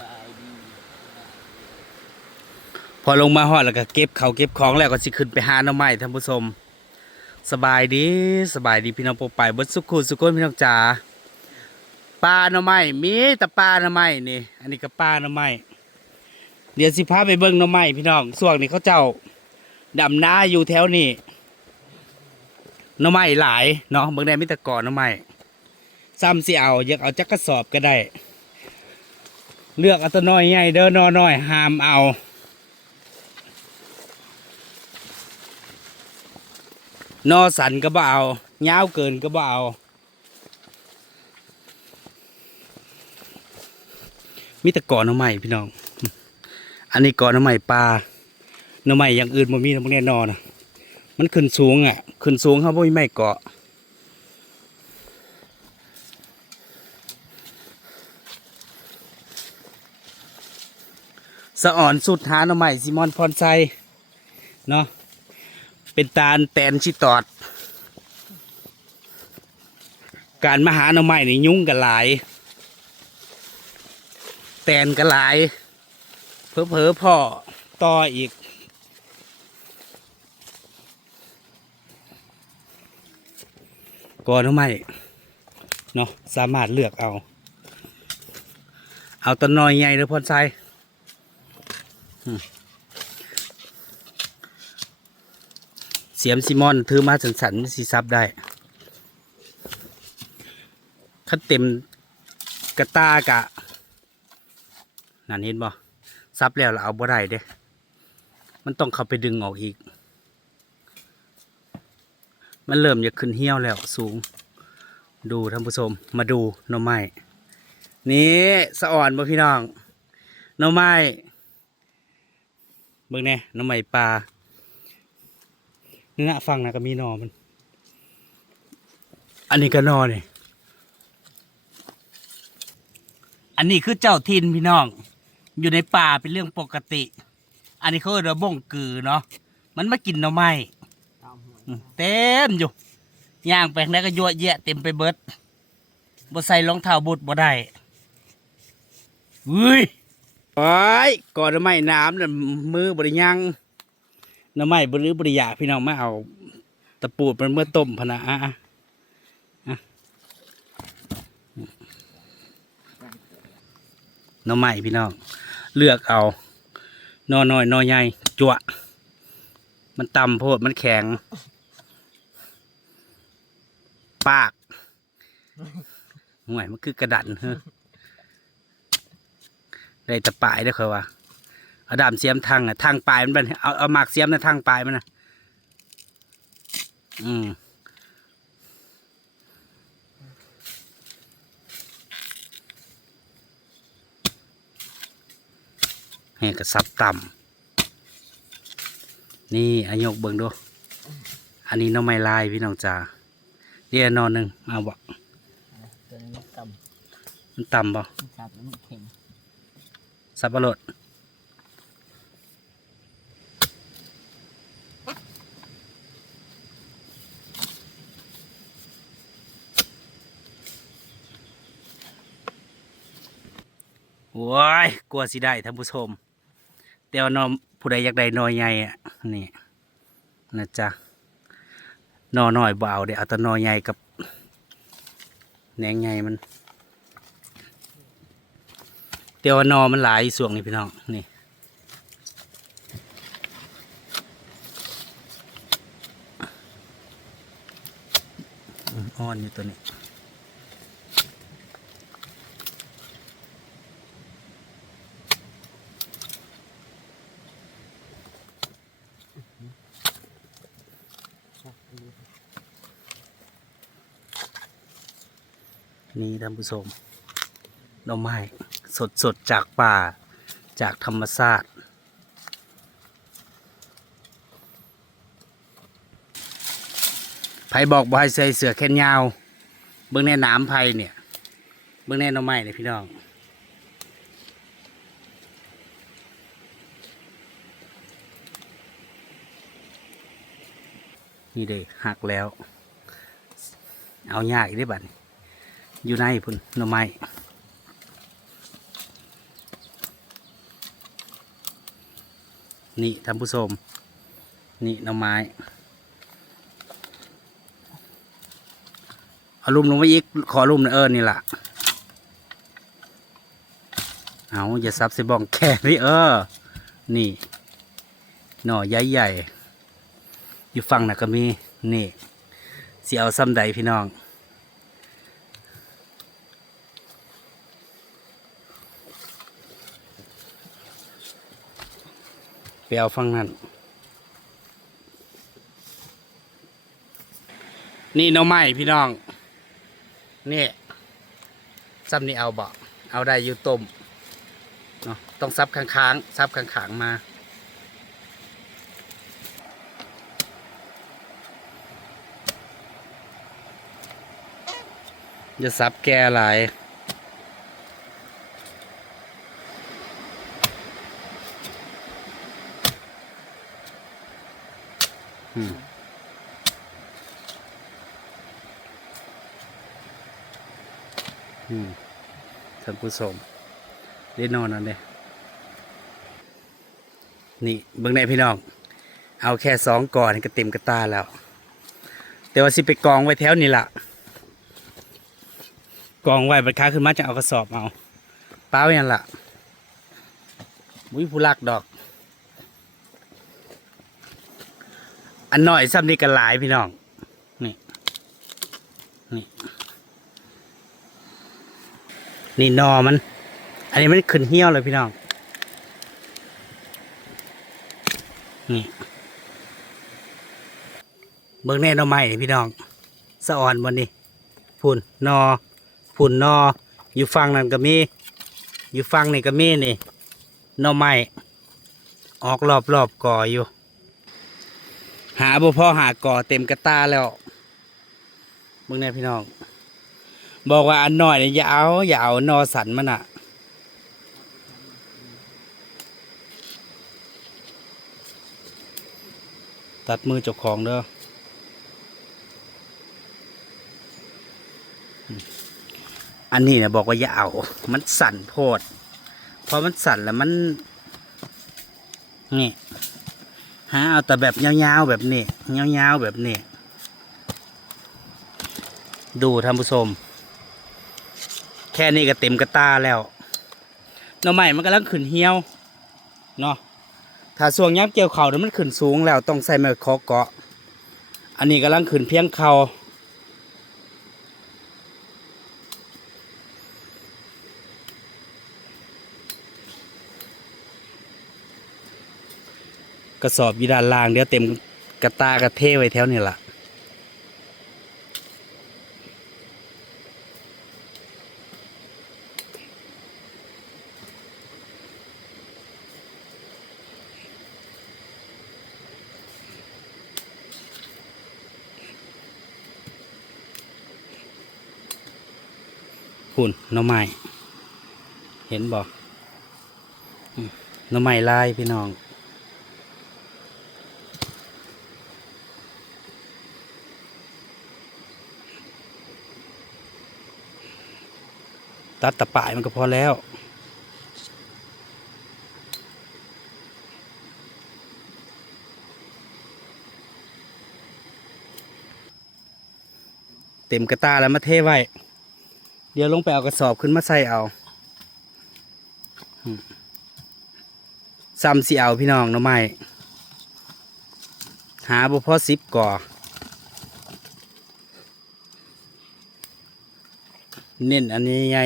บายดีพอลงมาหอดแล้วก็เก็บเขาเก็บของแล้วก็สิขึ้นไปหาหน่อไม้ท่านผู้ชมสบายดีสบายดีพี่น้องปกไปบดสุขุสุขุนพี่น้องจ๋าปลาหน่อไม้มีแต่ปลาหน่อไม้นี่ อันนี้ก็ปลาหน่อไม้เดี๋ยวสิพาไปเบิ่งหน่อไม้พี่น้องส่วงนี้เขาเจ้าดำนาอยู่แถวนี้หน่อไม้หลายเนาะเบิ่งได้มีแต่ก่อนหน่อไม้ซ้ำสิเอาอยากเอาจักกระสอบก็ได้ เลือกเอาตัวน้อยใหญ่เด้อนอน้อยหามเอานอสันก็บ่เอายาเกินก็บ่เอามีแต่ก่อนน้ำใหม่พี่น้อง อันนี้ก่อนน้ำใหม่ปลาน้ำใหม่อย่างอื่นมันมีนะพวกแน่นอนนะมันขึ้นสูงอะ ขึ้นสูงเขาบ่มีไม้เกาะ สะอ่อนสุดหาหน้ำใหม่ซิมอนพรไซเนาะเป็นตาลแตนชิตอด การมาหาหน่อไม้นี่ยุ่งกันหลาย แตนกันหลาย เพอเพอพ่อต่ออีกก่อนหน่อไม้เนาะสามารถเลือกเอา เอาตะนน้อยใหญ่หรือพอนไซ เสียมซิมอนถือมาสันสันสีซับได้คันเต็มกระตากะนั่นเห็นบ่ซับแล้วเราเอาบ่ได้เด้ มันต้องเข้าไปดึงออกอีก มันเริ่มจะขึ้นเหี้ยวแล้วสูง ดูท่านผู้ชมมาดูหน่อไม้ นี่สะอ่อนบ่พี่น้องหน่อไม้ เบิ่งแน่หน่อไม้ปลานี่นะฟังนะก็มีหนอมัน อันนี้ก็หนอนี่อันนี้คือเจ้าทินพี่น้อง อยู่ในป่าเป็นเรื่องปกติ อันนี้เขาเรียกว่าบ้งกือเนาะมันมากินหน่อไม้ตามหัวอืมเต็มอยู่ย่างไปข้างใดก็ยั่วแยะเต็มไปเบิดบ่ใส่รองเท้าบุดบ่ได้เฮ้ย โอ้ยก่อนหน่อไม้น้ำน่ะมือบริยังหน้ำไม้บรือบริยาพี่น้องมาเอาตะปูดมันเมื่อต้มพนะอะหน้ำไม้พี่น้องเลือกเอานอน้อยนอใหญ่จั่วมันต่ำโพดมันแข็ง ปากห่วยมันคือกระดันเฮ้อ ได้แตะปลายได้อเคยว่าเอาดามเสียมทางอะทางปลายมันเป็นเอาเอาหมากเสียมนะทางปลายมันนะอืมให้กระซับต่ำนี่อายกเบิ่งดู อันนี้หน้องไม้ลายพี่น้องจ๋าเดี๋ยวนอนหนึ่งเอาบ่ตัวนี้ต่มันต่ำบ่ำจับแล้วมันเข็ง สับปะรดโว้ยกลัวสิได้ท่านผู้ชมแต่ว่านอผู้ใดอยากได้นอยใหญ่อะนี่นะจ๊ะนอน้อยเบาเดี๋ยวเอาแต่นอใหญ่กับแหนงใหญ่มัน เตียวานอมันหลายส่วงนี่พี่น้องนี่อ่อนอยู่ตัวนี้นี่ท่านผู้ชมหน่อไม้ สดๆจากป่าจากธรรมชาติไผบอกบ่ให้ใส่เสือแขนยาว เบื้องแน่น้ำไผเนี่ย เบื้องแน่น่อไม้เนี่ยพี่น้องนี่เด้หักแล้ว เอายากอีกได้บัดอยู่ในพุ่นน่อไม้ นี่ท่านผู้ชมนี่หน่อไม้เอารุมลงไปอีกขอรุมนะเออนี่ล่ะเอาอย่าซับส่บ้องแค่นี่เออ นี่ หน่อใหญ่ๆอยู่ฝั่งน่ะก็มี นี่เสิเอาซ้ำใดพี่น้อง ไปเอาฝั่งนั้นนี่หน้องไม้พี่น้อง นี่ซ้ำนี่เอาบ่เอาได้อยู่ต้มเนาะต้องซับค้างๆซับค้างๆมาจะซับแก่หลาย อืมอืมท่านผู้ชมได้นอนนั่นเลยนี่เบิ่งได้พี่น้อง เอาแค่สองก่อนก็เต็มกระตาแล้ว แต่ว่าสิไปกองไว้แถวนี้ล่ะ กองไว้บัดค้าขึ้นมาจะเอากระสอบเอาเปล่าอย่างล่ะมุ้ยผู้ลักดอก อันน่อยซ้ำนี่กันหลายพี่น้อง นี่ นี่ นี่นอมัน อันนี้มันขึ้นเหี้ยวเลยพี่น้อง นี่ เบิ่งแน่นอใหม่พี่น้อง สะอ่อนวันนี้พุ่นนอพุ่นนอ อยู่ฟังนั่นก็มี อยู่ฟังนี่ก็มีนี่นอใหม่ออกรอบรอบก่ออยู่ หาบ่พอหาก่อเต็มกระตาแล้วเบิ่งแน่พี่น้อง บอกว่าอันน้อยเนี่ยอย่าเอาอย่าเอานอสันมันอะตัดมือเจ้าของเด้ออันนี้เนี่ยบอกว่าอย่าเอา มันสั่นโพดพอมันสั่นแล้วมัน นี่ หาเอาแต่แบบยาวๆแบบนี้ยาวๆแบบนี้ดูท่านผู้ชมแค่นี้ก็เต็มกระตาแล้วหน่อใหม่มันกำลังขึ้นเหี่ยวเนาะถ้าส่วงยับเกี่ยวเขาเนี่ยมันขึ้นสูงแล้วต้องใส่ไม้คอเกาะ อันนี้กำลังขึ้นเพียงเขา ระสอบอยู่ด้านล่าง เดี๋ยวเต็มกระตากระเทไว้แถวนี่ล่ะพุ่นน่อไม้เห็นบอกน่อไม้ลายพี่น้อง ตัดตะป่ายมันก็พอแล้ว เต็มกระตาแล้วมาเทไว้ เดี๋ยวลงไปเอากระสอบขึ้นมาใส่เอาอืมซ้ำสิเอาพี่น้องน้อไม้หาบุพอสิบก่อ เน้นอันนี้ใหญ่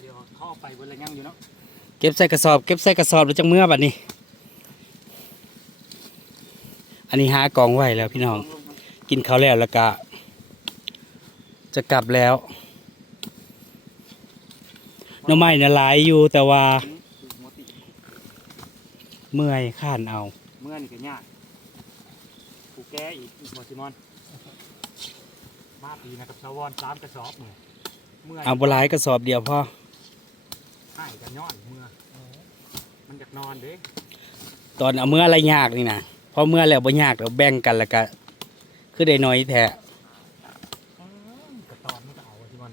เดี๋ยวเข้าไปบนระงังอยู่เนาะเก็บใส่กระสอบ เก็บใส่กระสอบแล้วจังเมื่อบัดนี้ อันนี้หากองไว้แล้วพี่น้อง กินข้าวแล้วแล้วก็จะกลับแล้วหน้ำไม้น่ะหลายอยู่แต่ว่า เมื่อยข้านเอา เมื่อนี่ก็ยาก กูแก้อีกอีกหมดซิมอน มาปีนะกับชาววอนสามกระสอบเนี่ยเมื่อเอาบหลายกระสอบเดียวพอให้กันย้อนเมื่อ มันอยากนอนเด้ตอนเอาเมื่ออะไรยากนี่นะพอเมื่อแล้วบ่ยากเดี๋ยวแบ่งกันแล้วก็คือได้น้อยแท้กระตอนมันก็เอาซิมอน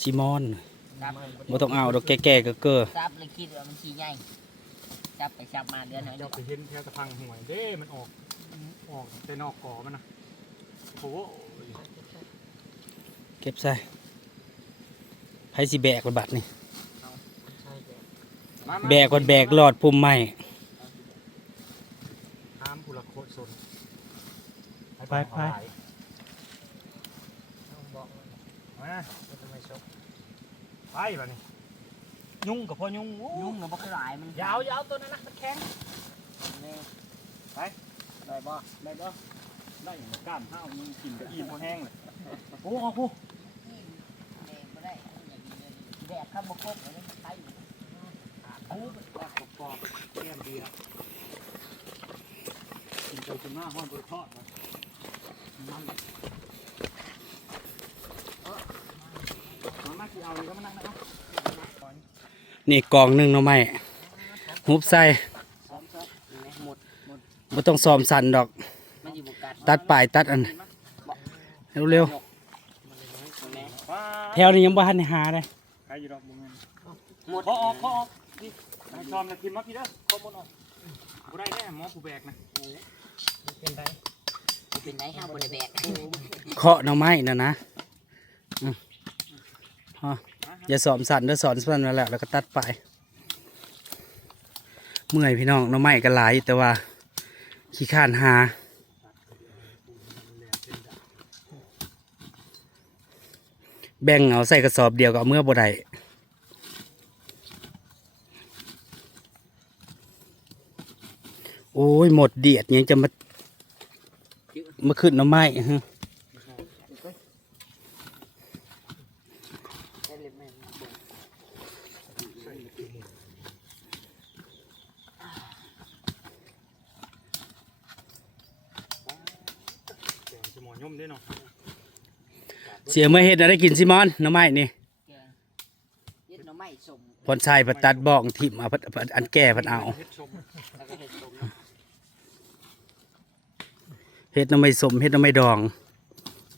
ชิมอนจับบ่ต้องเอาดอกแก่ๆก็เกอจับเลยคิดว่ามันขี้ใหญ่จับไปจับมาเดือนหนึ่งเจ้าไปเห็นแถวตะพังห่วยเด้ มันออก ออกแต่นอกก่อมันนะโอ้โหเก็บใส่ไผสิแบกระบัดนี่มามาแบกก่อนแบกหลอดปุ่มไม้ตามผู้ละโคตรสนไปไปบอกมาว่าทำไมชกไปบ่นี่ยุ่งกับพ่อยุ่งโอ้ยุ่งกับบอกหลายมันยาวยาวตัวนั้นนะมันแข็งนี่ไป ได้บ่ได้บ่ได้อย่างกล้ามห้าวมึงกินกับอิ่มพอแห้งเลยโอ้เอาผู้นี่แดงบ่ได้อย่างนี้เลยแดกข้าวบกบเลยไข่โอ้ปากกรอบๆแก้มดีนะกินไปจนหน้าห้อนบริทอดนะนั่นแหละเออมามาที่เอาเลยก็มานั่งนะครับนี่กองหนึงหน่อไม้หุบใส่ ซ้อมซ้อมหมดหมด บ่ต้องซ้อมสั่นดอก มันอยู่บุกัดตัดปลายตัดอันเร็วว้าๆแถวนี้ยังบ่ทันได้หาเลยใครอยู่ดอกบุ้งเงินหมดขอออกขอออกนี่ให้ชอมนะกินมาพี่เด้อขอหมดออกกูได้แน่หมอผู้แบกนะเป็นไรเป็นไรห้ามบริแบกเคาะหน่อไม้น่ะนะอืมฮะอย่าสอมสั่นเด้อสอนสั่นนั่นแหละแล้วก็ตัดปลายเมื่อยพี่น้องหน่อไม้ก็หลายอยู่แต่ว่า ขี้ข้านหาแบ่งเอาใส่กระสอบเดียวกับเมื่อบ่ได้โอ้ย หมดเดียดยังจะมามาขึ้นน้ำไม้ฮะ แกงจะหมอ ย่อมด้วยเนาะเสียเมื่อเฮ็ดอะไรกินซิมอนหน้ำไม้นี่แกงยึดหน่อไม้สมพอนชายพัดตัดบ้องทิ่มเอาพัดพัดอันแก่พัดเอาเฮ็ดชมแล้วก็เห็ดสมเฮ็ดหน้ำไม้สมเฮ็ดหน้ำไม้ดอง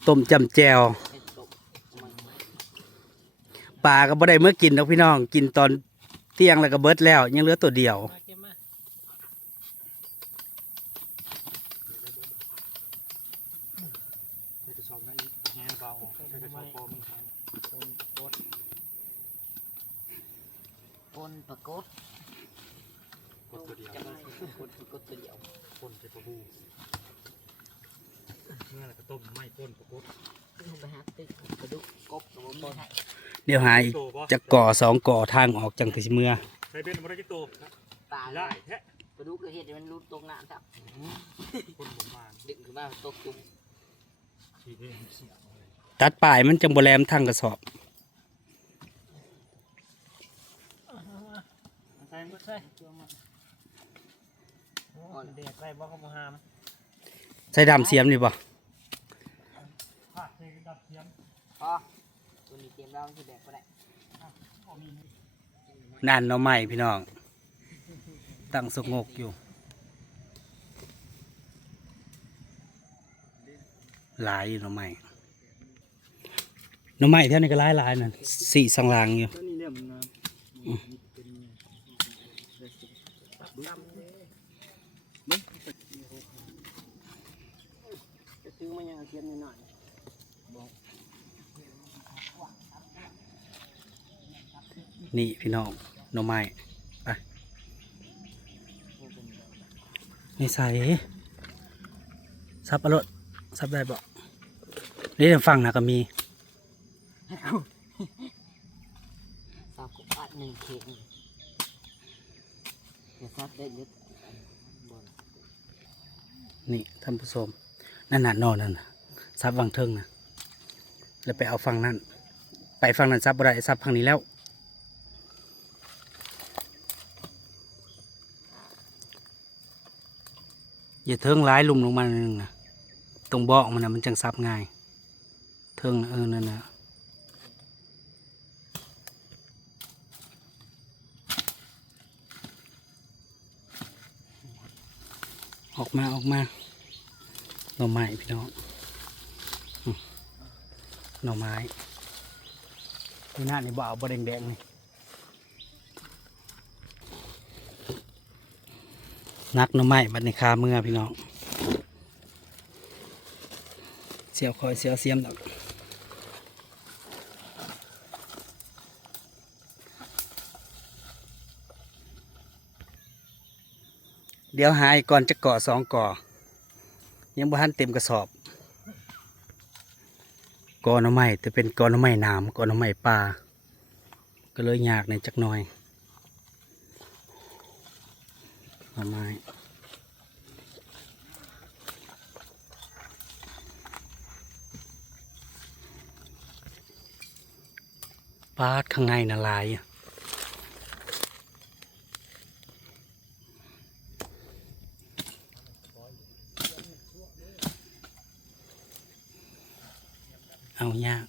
ต้มจำแจวเห็ดสมมันปลาก็บ่ได้เมื่อกินดอกพี่น้อง กินตอนเที่ยงแล้วก็เบิดแล้ว ยังเหลือตัวเดียวมาเก็บมา ใส่กระสอบนั่นอีกแง่เบาออกใส่กระสอบพอมึงแทน ปนปกด ปนปะกดกดตัวเดียวจะมาปนปะกดตัวเดียวป่นใส่ปลาบูเมื่อไรก็ต้มไม่ป่นปลากดไปหาตึกกระดูกกบกับปนให้เดี๋ยวหาอีกโตบ่จะก่อสองก่อทางออกจังคือสิเมื่อใส่เบ็ดมาได้กี่โตนะตายได้แท้กระดูกกระเห็ดมันรูดตรงน้ำครับคนผมมาดึงขึ้นมาตกจุ่มชีเด้งเสียงเลยตัดปลายมันจังบ่แหลมทางกระสอบ ใส่มาใส่ตัวมาอ่อนเด็กไรบ่ก็บ่หามใส่ดำเสียมนี่บ่พาดใส่ดับเทียมพอตัวนี้เตรียมเราที่แบกก็ได้เอามีนั่นหน้ำไม้พี่น้อง ตั้งสงกอยู่หลายอยู่หน้ำไม้หน้ำไม้เท่านี้ก็หลายหลายนั่นสี่สังลางอยู่ ตัวนี้เลยมันนะเป็นจะซื้อมายังเตรียมหน่อยนี่พี่น้องหน้ำไม้ไปนี่ใส่ซับอรรถซับได้บ่นี่ทางฝั่งนะก็มีสาวกุอัดหนึ่งเข่งจะซัดได้เยอะบ นี่ท่านผู้ชมนั่นน่ะนอนนั่นซับวังเทิงนะแล้วไปเอาฝั่งนั้นไปฝั่งนั้นซับบ่ได้ซับฝั่งนี้แล้วอย่าเทิงร้ายลุมลงมาหนึ่งนะตรงเบอกมันนะมันจังซับง่าย เทิงเออนั่นนะ ออกมาออกมาหน่อไม้พี่น้องหน่อไม้ที่หน้านี่บ่เอาบ่แดงๆนี่นักหน่อไม้บัดนี้คาเมื่อพี่น้องเสียวคอยเสียวเสียมดอก ดี๋ยวหายก่อนจะก่อสองก่อ ยังบ่ทันเต็มกระสอบกอหน่อไม้แต่เป็นกอหน่อไม้น้ำกอหน่อไม้ปลาก็เลยยากในจักหน่อยหน่อไม้ปาดข้างในน่ะลายอะเอายาก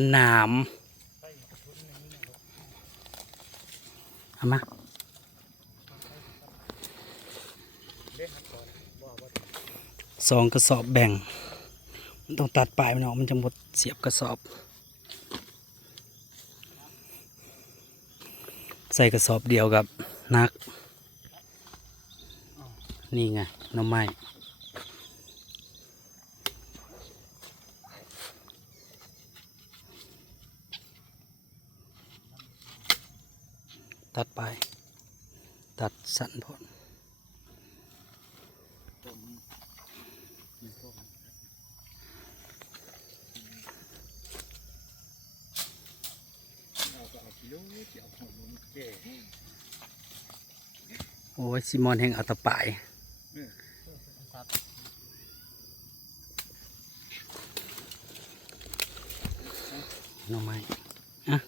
มันหนามเอามาสองกระสอบแบ่ง มันต้องตัดปลายมันออกมันจะหมดเสียบกระสอบ ใส่กระสอบเดียวกับนัก นี่ไงน้ำไม้ ตัดไป ตัดสั้นพอโอ้ยซิมอนแห่งอัตปายหน่อไม้อะ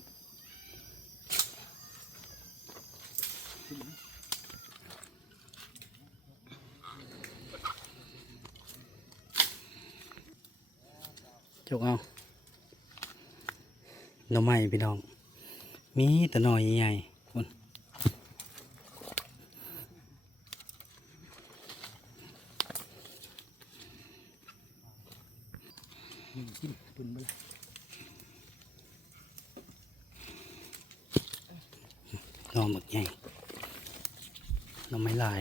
จกเอาหน่อไม้ พี่น้อง มีแต่หน่อยใหญ่คนกินปุ่นมาเลยนอนหมดใหญ่นอนไม่ลาย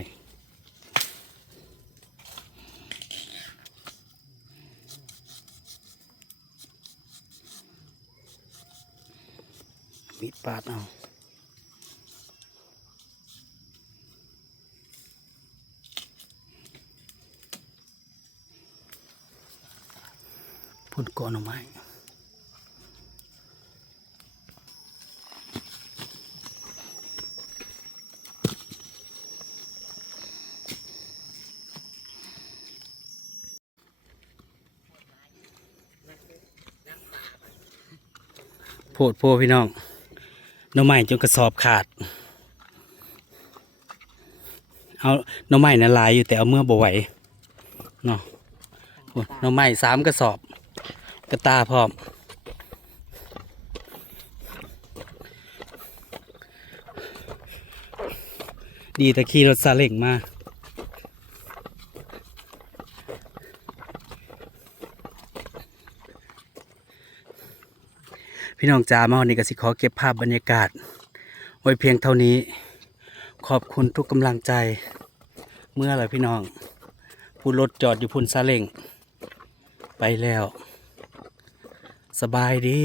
าดเอาพุ่นก่อนเอาไม้โพดโพพี่น้อง หน้ำไม้จนกระสอบขาด เอาหน้ำไม้น่ะลายอยู่แต่เอาเมื่อบ่ไหวเนาะหน้ำไม้สามกระสอบ กระตาพร้อมดีตะขี่รถซาเล็งมา พี่น้องจ๋ามาวันนี้ก็สิขอเก็บภาพบรรยากาศ ไว้เพียงเท่านี้ ขอบคุณทุกกำลังใจ เมื่อไรพี่น้อง ผู้รถจอดอยู่พุ่นซาเล้งไปแล้ว สบายดี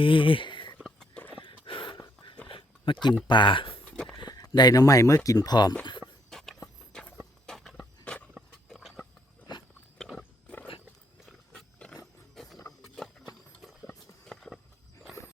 มากินป่า ได้หน้ำใหม่เมื่อกินพร้อม